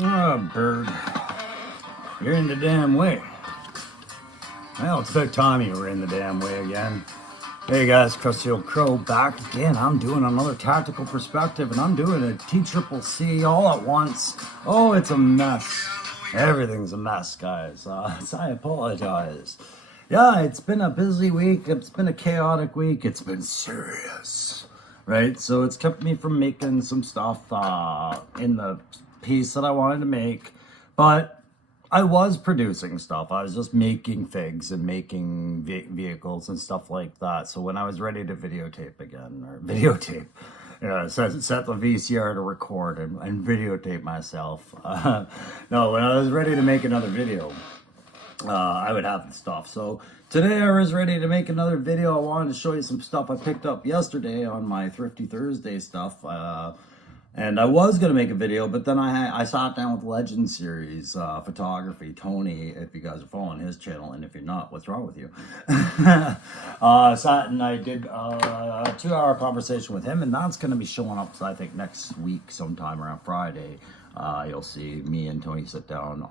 Oh, bird. You're in the damn way. Well, it's about time you were in the damn way again. Hey guys, Crusty Old Crow back again. I'm doing another tactical perspective and I'm doing a T-Triple-C all at once. Oh, it's a mess. Everything's a mess, guys. So I apologize. Yeah, it's been a busy week. It's been a chaotic week. It's been serious, right? So it's kept me from making some stuff in the piece that I wanted to make. But I was producing stuff. I was just making figs and making vehicles and stuff like that. So when I was ready to videotape again, or videotape, set the VCR to record and videotape myself. No, when I was ready to make another video, I would have the stuff. So today I was ready to make another video. I wanted to show you some stuff I picked up yesterday on my Thrifty Thursday stuff. And I was going to make a video, but then I sat down with Legend Series Photography, Tony, if you guys are following his channel, and if you're not, what's wrong with you? Sat and I did a 2-hour conversation with him, and that's going to be showing up, I think, next week sometime around Friday. You'll see me and Tony sit down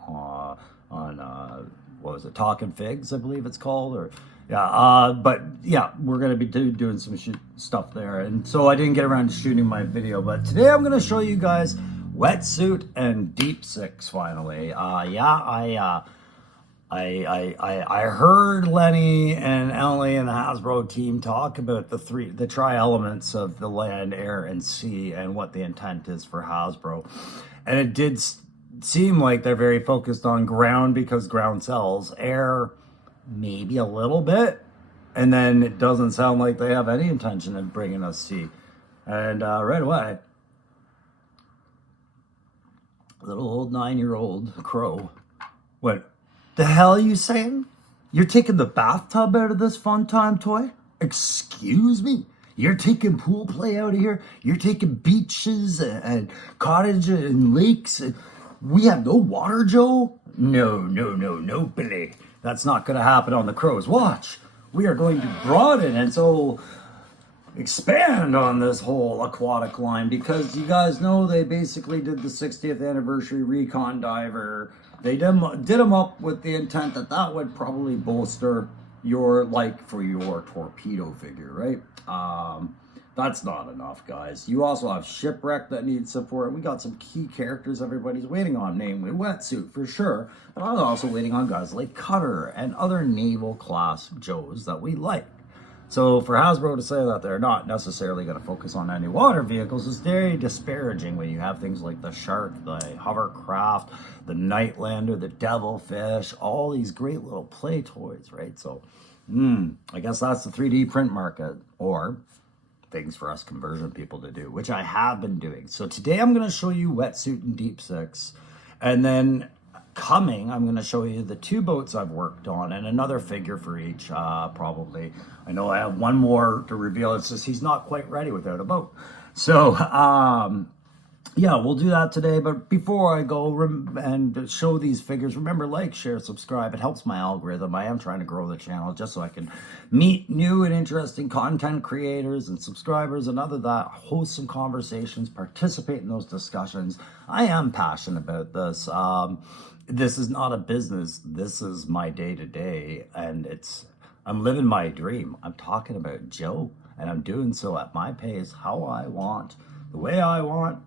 on what was it, Talking Figs, I believe it's called, or... Yeah, but yeah, we're going to be doing some stuff there. And so I didn't get around to shooting my video, but today I'm going to show you guys Wetsuit and Deep Six finally. I heard Lenny and Ellie and the Hasbro team talk about the tri-elements of the land, air, and sea and what the intent is for Hasbro. And it did seem like they're very focused on ground because ground sells, air maybe a little bit, and then it doesn't sound like they have any intention of bringing us sea. And right away, little old 9-year-old crow, what the hell are you saying? You're taking the bathtub out of this fun time toy? Excuse me? You're taking pool play out of here? You're taking beaches and cottages and lakes? And we have no water, Joe? No, Billy. That's not going to happen on the Crow's watch. We are going to broaden and so expand on this whole aquatic line, because you guys know they basically did the 60th anniversary Recon Diver. They did them up with the intent that that would probably bolster your for your torpedo figure, right? That's not enough, guys. You also have Shipwreck that needs support. We got some key characters everybody's waiting on, namely Wetsuit for sure. But I'm also waiting on guys like Cutter and other naval class Joes that we like. So for Hasbro to say that they're not necessarily going to focus on any water vehicles is very disparaging when you have things like the Shark, the Hovercraft, the Nightlander, the Devilfish, all these great little play toys, right? So, I guess that's the 3D print market, or things for us conversion people to do, which I have been doing. So today I'm going to show you Wetsuit and Deep Six, and then I'm going to show you the 2 boats I've worked on and another figure for each, probably. I know I have one more to reveal. It's just he's not quite ready without a boat. So yeah, we'll do that today. But before I go and show these figures, remember, like, share, subscribe. It helps my algorithm. I am trying to grow the channel just so I can meet new and interesting content creators and subscribers, and other that, host some conversations, participate in those discussions. I am passionate about this. This is not a business. This is my day-to-day, and I'm living my dream. I'm talking about Joe, and I'm doing so at my pace, how I want, the way I want.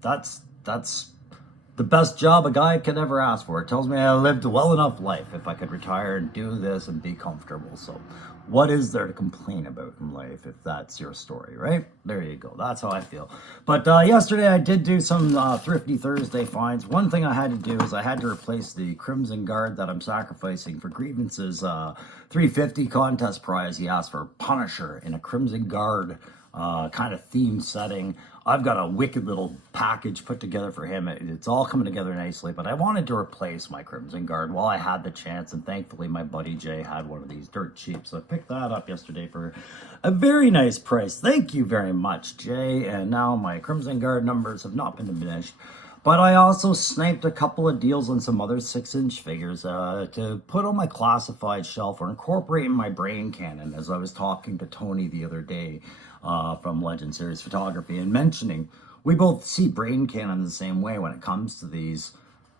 That's the best job a guy could ever ask for. It tells me I lived a well enough life if I could retire and do this and be comfortable. So what is there to complain about in life if that's your story, right? There you go. That's how I feel. But yesterday I did do some Thrifty Thursday finds. One thing I had to do is I had to replace the Crimson Guard that I'm sacrificing for Grievance's 350 contest prize. He asked for Punisher in a Crimson Guard kind of theme setting. I've got a wicked little package put together for him. It's all coming together nicely, but I wanted to replace my Crimson Guard while I had the chance, and thankfully my buddy Jay had one of these dirt cheap, so I picked that up yesterday for a very nice price. Thank you very much, Jay, and now my Crimson Guard numbers have not been diminished. But I also sniped a couple of deals on some other 6-inch figures to put on my classified shelf or incorporate in my brain canon, as I was talking to Tony the other day from Legend Series Photography and mentioning we both see brain cannon the same way when it comes to these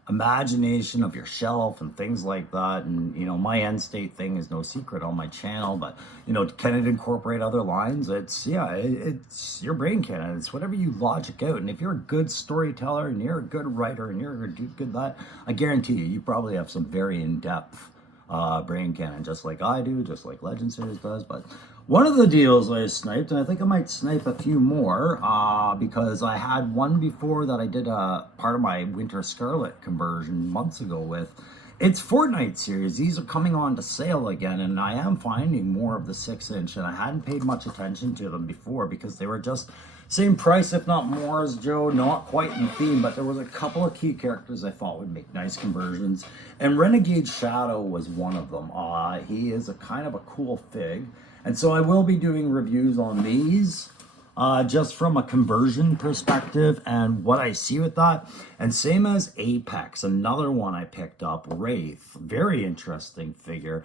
imagination of your shelf and things like that. And you know, my end state thing is no secret on my channel, but you know, can it incorporate other lines? It's, yeah, it's your brain cannon. It's whatever you logic out. And if you're a good storyteller and you're a good writer and you're a good that, I guarantee you probably have some very in-depth brain cannon, just like I do, just like Legend Series does. But one of the deals I sniped, and I think I might snipe a few more, because I had one before that I did a part of my Winter Scarlet conversion months ago with. It's Fortnite series. These are coming on to sale again, and I am finding more of the 6-inch, and I hadn't paid much attention to them before because they were just same price, if not more, as Joe, not quite in theme, but there was a couple of key characters I thought would make nice conversions, and Renegade Shadow was one of them. He is a kind of a cool fig, and so I will be doing reviews on these, just from a conversion perspective and what I see with that. And same as Apex, another one I picked up, Wraith, very interesting figure.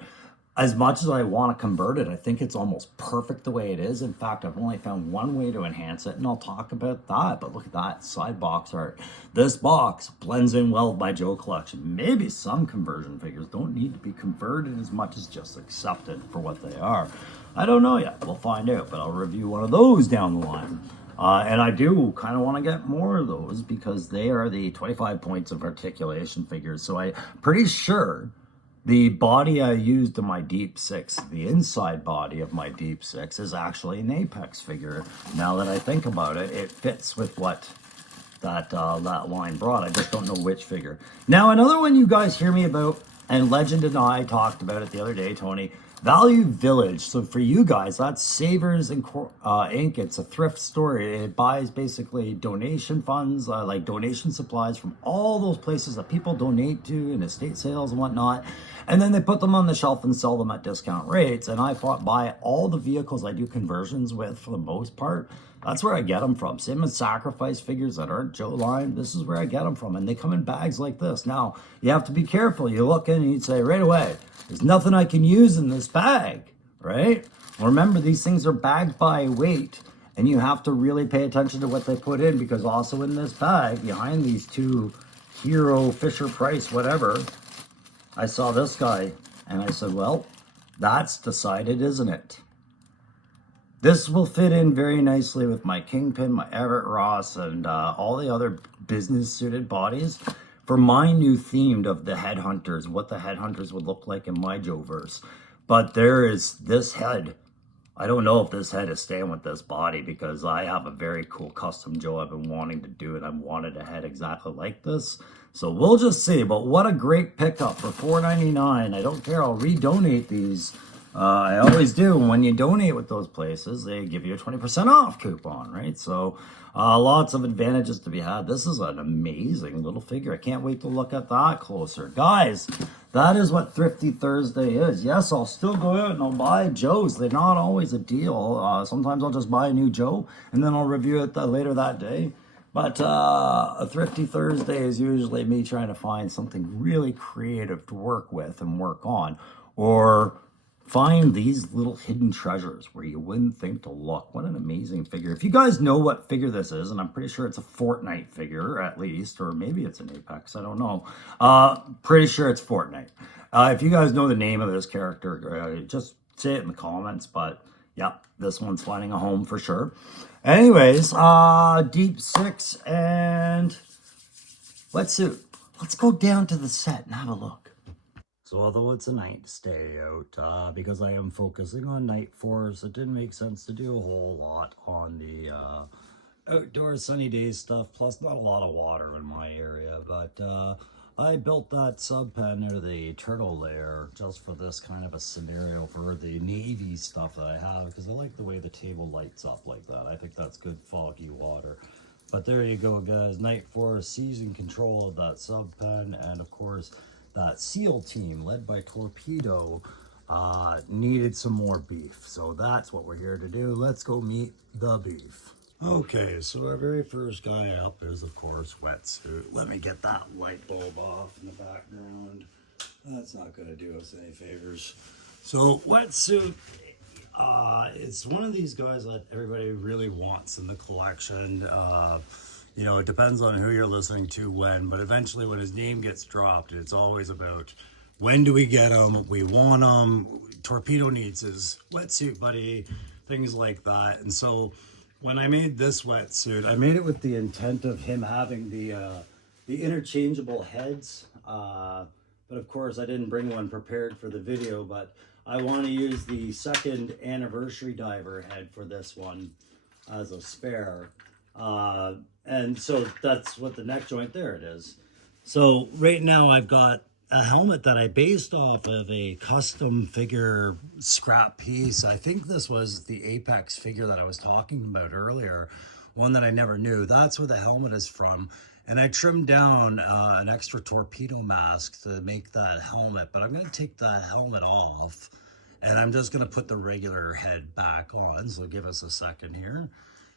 As much as I want to convert it, I think it's almost perfect the way it is. In fact, I've only found one way to enhance it, and I'll talk about that. But look at that side box art. This box blends in well with my Joe collection. Maybe some conversion figures don't need to be converted as much as just accepted for what they are. I don't know yet. We'll find out, but I'll review one of those down the line. And I do kind of want to get more of those because they are the 25 points of articulation figures. So I'm pretty sure the body I used in my Deep Six, the inside body of my Deep Six, is actually an Apex figure. Now that I think about it, it fits with what that line brought. I just don't know which figure. Now, another one you guys hear me about, and Legend and I talked about it the other day, Tony, Value Village. So for you guys, that's Savers Inc. It's a thrift store. It buys basically donation funds, like donation supplies from all those places that people donate to in estate sales and whatnot. And then they put them on the shelf and sell them at discount rates. And I buy all the vehicles I do conversions with for the most part. That's where I get them from. Same as sacrifice figures that aren't Joe line. This is where I get them from. And they come in bags like this. Now, you have to be careful. You look in and you'd say right away, there's nothing I can use in this bag, right? Well, remember, these things are bagged by weight. And you have to really pay attention to what they put in, because also in this bag, behind these two Hero, Fisher Price, whatever, I saw this guy and I said, well, that's decided, isn't it? This will fit in very nicely with my Kingpin, my Everett Ross, and all the other business suited bodies for my new theme of the Headhunters, what the Headhunters would look like in my Joe-verse. But there is this head. I don't know if this head is staying with this body, because I have a very cool custom Joe I've been wanting to do, and I've wanted a head exactly like this. So we'll just see. But what a great pickup for $4.99. I don't care. I'll redonate these. I always do. When you donate with those places, they give you a 20% off coupon, right? So lots of advantages to be had. This is an amazing little figure. I can't wait to look at that closer. Guys, that is what Thrifty Thursday is. Yes, I'll still go out and I'll buy Joes. They're not always a deal. Sometimes I'll just buy a new Joe and then I'll review it later that day. But a Thrifty Thursday is usually me trying to find something really creative to work with and work on. Or find these little hidden treasures where you wouldn't think to look. What an amazing figure. If you guys know what figure this is, and I'm pretty sure it's a Fortnite figure at least, or maybe it's an Apex, I don't know. Pretty sure it's Fortnite. If you guys know the name of this character, just say it in the comments. But yeah, this one's finding a home for sure. Anyways, Deep Six and Wetsuit. Let's go down to the set and have a look. So although it's a night stay out, because I am focusing on Night Force, it didn't make sense to do a whole lot on the outdoor sunny days stuff. Plus, not a lot of water in my area. But I built that sub pen out of the turtle layer just for this kind of a scenario for the Navy stuff that I have, because I like the way the table lights up like that. I think that's good foggy water. But there you go, guys. Night Force seizing control of that sub pen, and of course, that SEAL team led by Torpedo needed some more beef. So that's what we're here to do. Let's go meet the beef. Okay, so our very first guy up is, of course, Wetsuit. Let me get that light bulb off in the background. That's not going to do us any favors. So Wetsuit, It's one of these guys that everybody really wants in the collection. You know, it depends on who you're listening to when, but eventually when his name gets dropped, it's always about when do we get him? We want him. Torpedo needs his wetsuit buddy, things like that. And so when I made this wetsuit, I made it with the intent of him having the interchangeable heads. But of course, I didn't bring one prepared for the video, but I want to use the second anniversary diver head for this one as a spare. And so that's what the neck joint, there it is. So right now I've got a helmet that I based off of a custom figure scrap piece. I think this was the Apex figure that I was talking about earlier, one that I never knew. That's where the helmet is from. And I trimmed down an extra torpedo mask to make that helmet, but I'm going to take that helmet off and I'm just going to put the regular head back on. So give us a second here.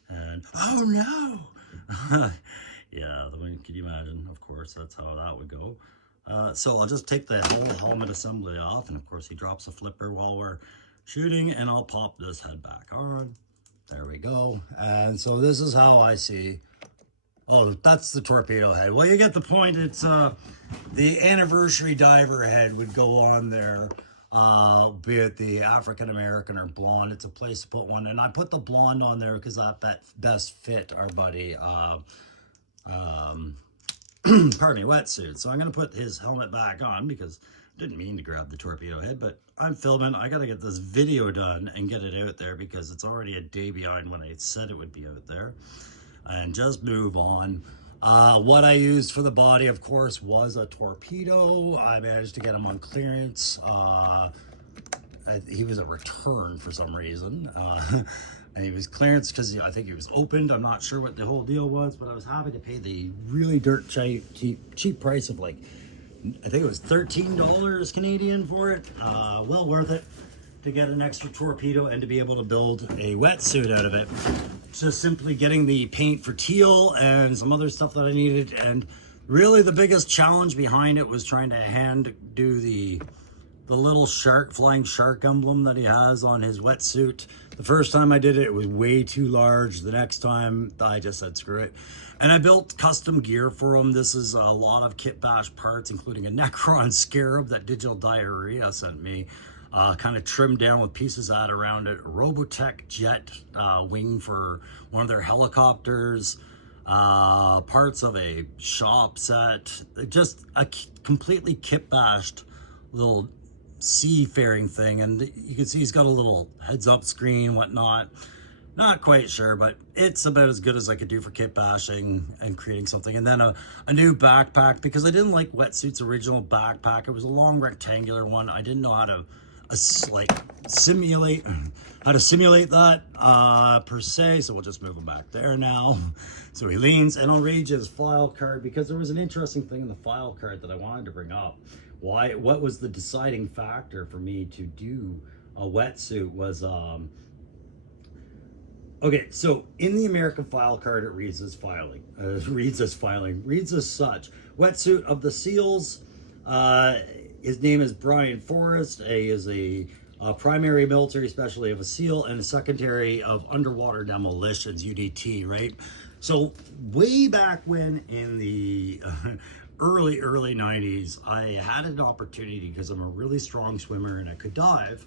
And oh no! Yeah, the one, can you imagine? Of course, that's how that would go. So I'll just take the whole helmet assembly off, and of course he drops a flipper while we're shooting, and I'll pop this head back on. There we go. And so this is how I see. Oh, that's the torpedo head. Well, you get the point. It's the anniversary diver head would go on there, be it the African American or blonde. It's a place to put one, and I put the blonde on there because that best fit our buddy pardon me, wetsuit. So I'm going to put his helmet back on because I didn't mean to grab the torpedo head, but I'm filming. I got to get this video done and get it out there because it's already a day behind when I said it would be out there. And just move on. What I used for the body, of course, was a torpedo. I managed to get him on clearance. He was a return for some reason. And he was clearance because I think he was opened. I'm not sure what the whole deal was, but I was happy to pay the really dirt cheap price of, like, I think it was $13 Canadian for it. Well worth it to get an extra torpedo and to be able to build a wetsuit out of it. Just simply getting the paint for teal and some other stuff that I needed. And really the biggest challenge behind it was trying to hand do the little shark, flying shark emblem that he has on his wetsuit. The first time I did it, it was way too large. The next time, I just said, screw it. And I built custom gear for him. This is a lot of Kit Bash parts, including a Necron Scarab that Digital Diarrhea sent me. Kind of trimmed down with pieces out around it. Robotech jet wing for one of their helicopters. Parts of a shop set. Just a completely Kit Bashed little seafaring thing, and you can see he's got a little heads-up screen, whatnot. Not quite sure, but it's about as good as I could do for kit bashing and creating something. And then a new backpack, because I didn't like Wetsuit's original backpack. It was a long rectangular one. I didn't know how to simulate that per se, so we'll just move him back there now. So he leans, and I'll read you his file card because there was an interesting thing in the file card that I wanted to bring up. What was the deciding factor for me to do a wetsuit was okay, so in the American file card it reads as reads as such: wetsuit of the SEALs. His name is Brian Forrest. He is a primary military specialty of a SEAL and a secondary of underwater demolitions, UDT, right? So way back when in the early 90s, I had an opportunity because I'm a really strong swimmer and I could dive.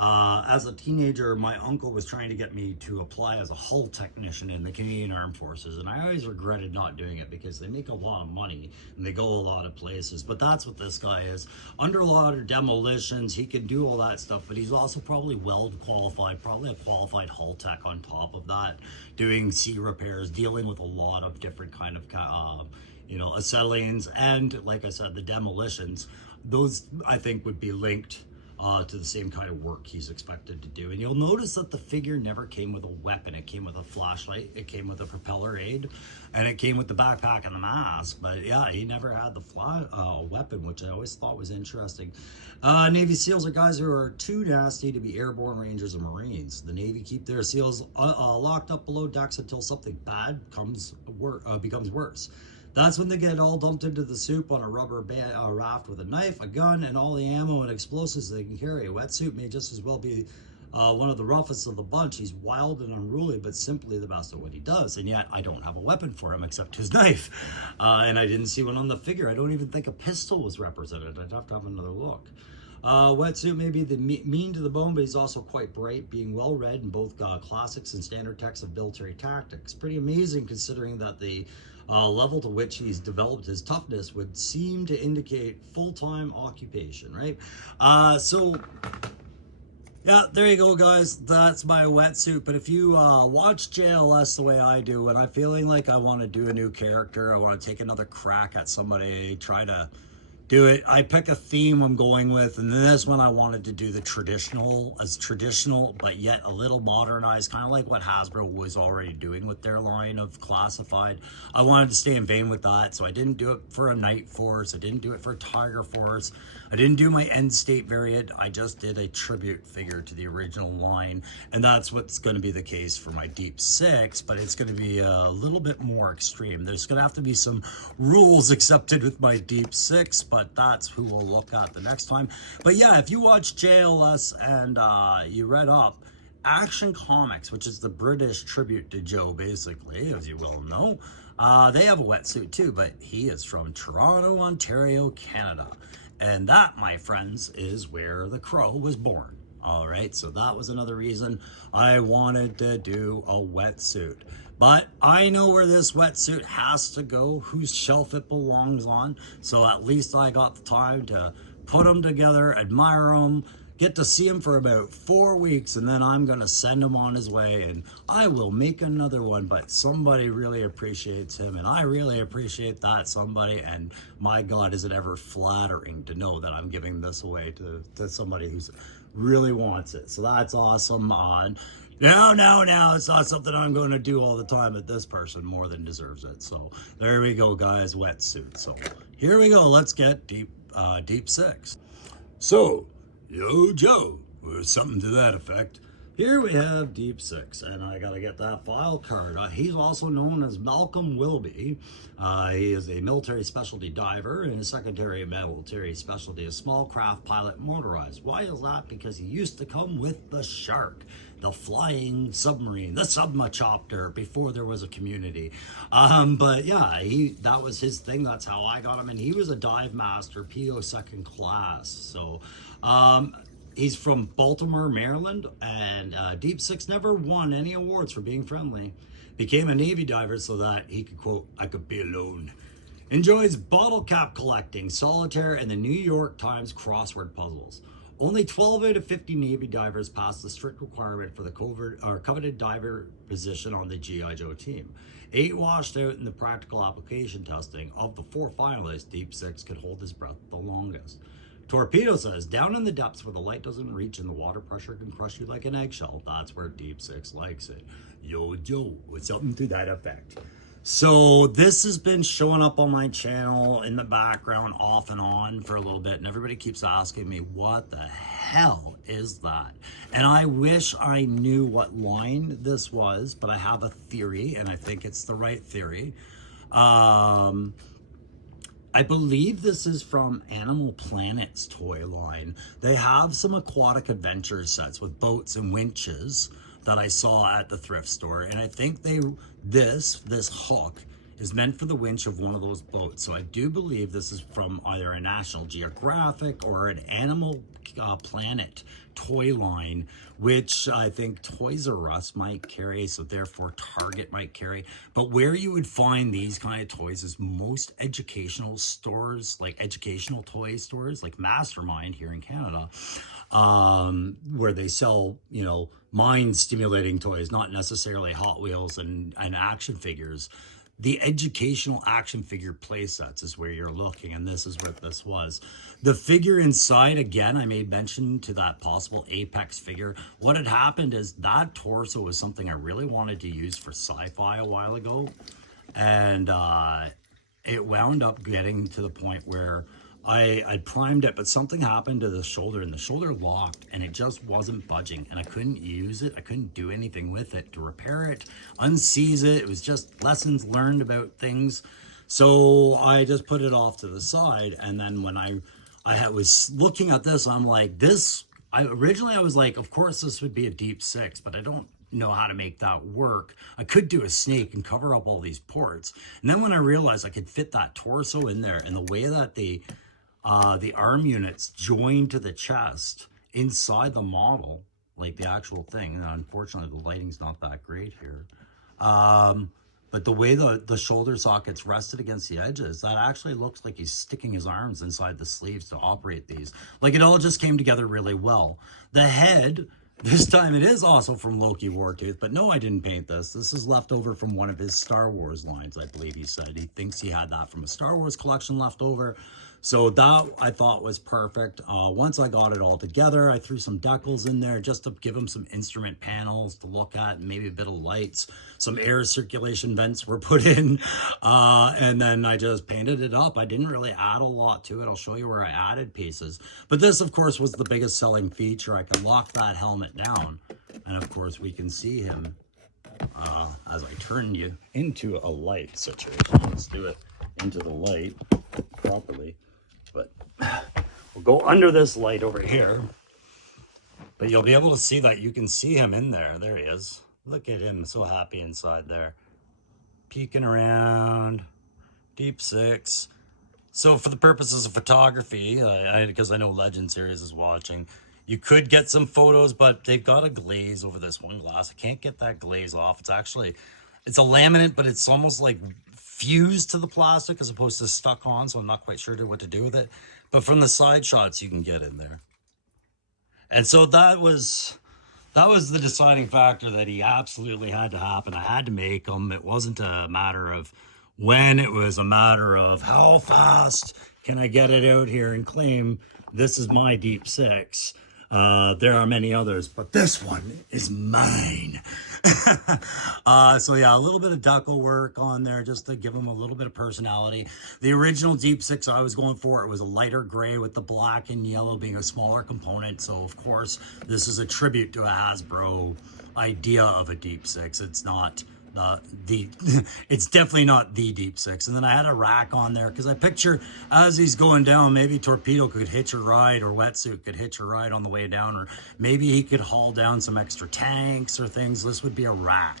As a teenager, my uncle was trying to get me to apply as a hull technician in the Canadian Armed Forces, and I always regretted not doing it because they make a lot of money and they go a lot of places. But that's what this guy is. Underwater demolitions, he can do all that stuff, but he's also probably weld qualified, probably a qualified hull tech on top of that, doing sea repairs, dealing with a lot of different kind of acetylenes, and like I said, the demolitions. Those I think would be linked to the same kind of work he's expected to do. And you'll notice that the figure never came with a weapon. It came with a flashlight, it came with a propeller aid, and it came with the backpack and the mask. But yeah, he never had the weapon, which I always thought was interesting. Navy SEALs are guys who are too nasty to be airborne Rangers and Marines. The Navy keep their SEALs locked up below decks until something bad becomes worse. That's when they get all dumped into the soup on a rubber raft with a knife, a gun, and all the ammo and explosives they can carry. A wetsuit may just as well be one of the roughest of the bunch. He's wild and unruly, but simply the best at what he does. And yet I don't have a weapon for him except his knife. And I didn't see one on the figure. I don't even think a pistol was represented. I'd have to have another look. Wetsuit may be mean to the bone, but he's also quite bright, being well read in both classics and standard texts of military tactics. Pretty amazing considering that the level to which he's developed his toughness would seem to indicate full-time occupation, right? So yeah, there you go, guys. That's my Wetsuit. But if you watch JLS the way I do, and I'm feeling like I want to do a new character, I want to take another crack at somebody, try to do it, I pick a theme I'm going with, and this one I wanted to do the traditional, but yet a little modernized, kind of like what Hasbro was already doing with their line of classified. I wanted to stay in vein with that, so I didn't do it for a Night Force, I didn't do it for a Tiger Force, I didn't do my End State variant, I just did a tribute figure to the original line, and that's what's going to be the case for my Deep Six, but it's going to be a little bit more extreme. There's going to have to be some rules accepted with my Deep Six, but that's who we'll look at the next time. But yeah, if you watch JLS and you read up, Action Comics, which is the British tribute to Joe, basically, as you well know, they have a Wetsuit too, but he is from Toronto, Ontario, Canada. And that, my friends, is where the Crow was born. All right, so that was another reason I wanted to do a Wetsuit. But I know where this Wetsuit has to go, whose shelf it belongs on. So at least I got the time to put them together, admire them, get to see him for about 4 weeks, and then I'm going to send him on his way, and I will make another one. But somebody really appreciates him, and I really appreciate that somebody, and my God, is it ever flattering to know that I'm giving this away to somebody who's really wants it. So that's awesome. No, it's not something I'm going to do all the time, but this person more than deserves it. So there we go, guys. Wetsuit. So here we go. Let's get Deep Six. So, yo, Joe, or something to that effect. Here we have Deep Six, and I gotta get that file card. He's also known as Malcolm Wilby. He is a military specialty diver, and his secondary military specialty is small craft pilot motorized. Why is that? Because he used to come with the Shark, the flying submarine, the submachopter, before there was a community. But yeah, that was his thing. That's how I got him, and he was a dive master, PO second class. So, he's from Baltimore, Maryland, and Deep Six never won any awards for being friendly. Became a Navy diver so that he could, quote, I could be alone. Enjoys bottle cap collecting, solitaire, and the New York Times crossword puzzles. Only 12 out of 50 Navy divers pass the strict requirement for the coveted diver position on the G.I. Joe team. 8 washed out in the practical application testing. Of the 4 finalists, Deep Six could hold his breath the longest. Torpedo says, down in the depths where the light doesn't reach and the water pressure can crush you like an eggshell, that's where Deep Six likes it. Yo, Joe, with something to that effect. So this has been showing up on my channel in the background off and on for a little bit, and everybody keeps asking me, what the hell is that? And I wish I knew what line this was, but I have a theory, and I think it's the right theory. I believe this is from Animal Planet's toy line. They have some aquatic adventure sets with boats and winches that I saw at the thrift store, and I think this hook is meant for the winch of one of those boats. So I do believe this is from either a National Geographic or an Animal Planet toy line, which I think Toys R Us might carry, so therefore Target might carry. But where you would find these kind of toys is most educational stores, like educational toy stores, like Mastermind here in Canada, where they sell, you know, mind stimulating toys, not necessarily Hot Wheels and action figures. The educational action figure play sets is where you're looking, and this is what this was. The figure inside, again, I made mention to that possible Apex figure. What had happened is that torso was something I really wanted to use for sci-fi a while ago, and it wound up getting to the point where I primed it, but something happened to the shoulder, and the shoulder locked, and it just wasn't budging, and I couldn't use it. I couldn't do anything with it to repair it, unseize it. It was just lessons learned about things. So I just put it off to the side, and then when I was looking at this, I'm like, this, Originally I was like, of course this would be a deep 6, but I don't know how to make that work. I could do a snake and cover up all these ports. And then when I realized I could fit that torso in there, and the way that the arm units join to the chest inside the model, like the actual thing. And unfortunately, the lighting's not that great here. But the way the shoulder sockets rested against the edges, that actually looks like he's sticking his arms inside the sleeves to operate these. Like, it all just came together really well. The head, this time it is also from Loki Wartooth, but no, I didn't paint this. This is left over from one of his Star Wars lines, I believe he said. He thinks he had that from a Star Wars collection left over. So that I thought was perfect. Once I got it all together, I threw some decals in there just to give him some instrument panels to look at, and maybe a bit of lights. Some air circulation vents were put in, and then I just painted it up. I didn't really add a lot to it. I'll show you where I added pieces. But this, of course, was the biggest selling feature. I can lock that helmet down, and of course, we can see him as I turn you into a light situation. Let's do it into the light properly. But we'll go under this light over here. But you'll be able to see that. You can see him in there. There he is. Look at him, so happy inside there. Peeking around. Deep 6. So for the purposes of photography, because I know Legend Series is watching, you could get some photos, but they've got a glaze over this one glass. I can't get that glaze off. It's a laminate, but it's almost like fused to the plastic as opposed to stuck on, so I'm not quite sure what to do with it. But from the side shots, you can get in there. And so that was the deciding factor that he absolutely had to happen. I had to make him. It wasn't a matter of when, it was a matter of how fast can I get it out here and claim this is my Deep 6. There are many others, but this one is mine. So yeah, a little bit of decal work on there just to give him a little bit of personality. The original Deep 6 I was going for, it was a lighter gray with the black and yellow being a smaller component. So of course, this is a tribute to a Hasbro idea of a Deep 6. It's not it's definitely not the Deep 6. And then I had a rack on there because I picture as he's going down, maybe Torpedo could hitch a ride, or Wetsuit could hitch a ride on the way down, or maybe he could haul down some extra tanks or things. This would be a rack.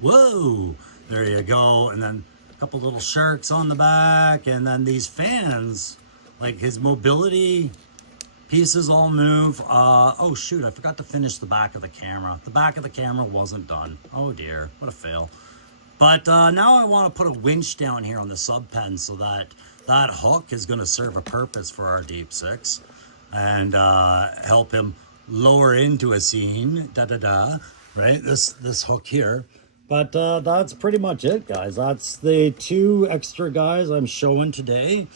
Whoa, there you go. And then a couple little sharks on the back, and then these fans, like his mobility pieces all move. Oh shoot, I forgot to finish the back of the camera. The back of the camera wasn't done. Oh dear, what a fail. But now I want to put a winch down here on the sub pen so that that hook is going to serve a purpose for our Deep 6 and help him lower into a scene. Right? This hook here. But that's pretty much it, guys. That's the 2 extra guys I'm showing today.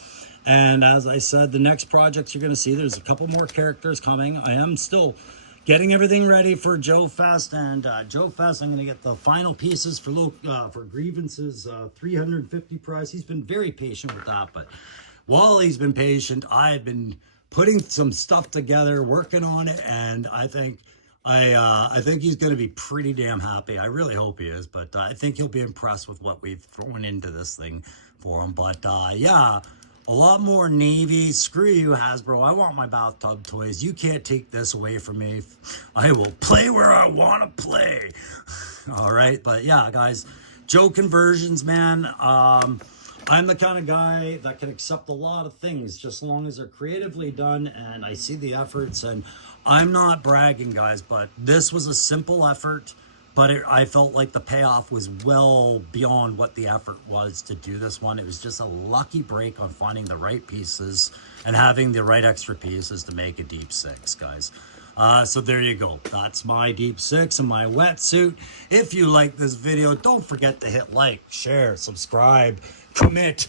And as I said, the next projects you're going to see, there's a couple more characters coming. I am still getting everything ready for Joe Fest. And Joe Fest, I'm going to get the final pieces for Grievance's 350 price. He's been very patient with that. But while he's been patient, I've been putting some stuff together, working on it. And I think he's going to be pretty damn happy. I really hope he is. But I think he'll be impressed with what we've thrown into this thing for him. But yeah. A lot more Navy. Screw you, Hasbro. I want my bathtub toys. You can't take this away from me. I will play where I want to play. All right. But yeah, guys, Joe Conversions, man. I'm the kind of guy that can accept a lot of things just as long as they're creatively done and I see the efforts. And I'm not bragging, guys, but this was a simple effort. But I felt like the payoff was well beyond what the effort was to do this one. It was just a lucky break on finding the right pieces and having the right extra pieces to make a Deep 6, guys. So there you go. That's my Deep 6 and my Wetsuit. If you like this video, don't forget to hit like, share, subscribe, commit,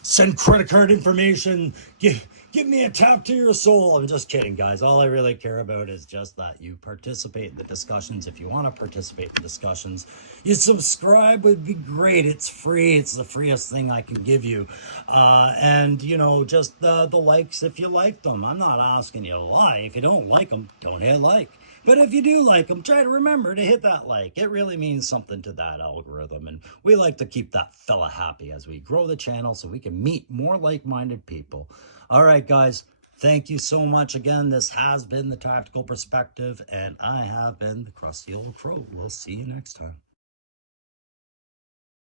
send credit card information, give me a tap to your soul. I'm just kidding, guys. All I really care about is just that you participate in the discussions. If you want to participate in discussions, you subscribe would be great. It's free. It's the freest thing I can give you. And, you know, just the likes if you like them. I'm not asking you to like. If you don't like them, don't hit like. But if you do like them, try to remember to hit that like. It really means something to that algorithm. And we like to keep that fella happy as we grow the channel so we can meet more like-minded people. All right, guys. Thank you so much again. This has been the Tactical Perspective, and I have been the Crusty Old Crow. We'll see you next time.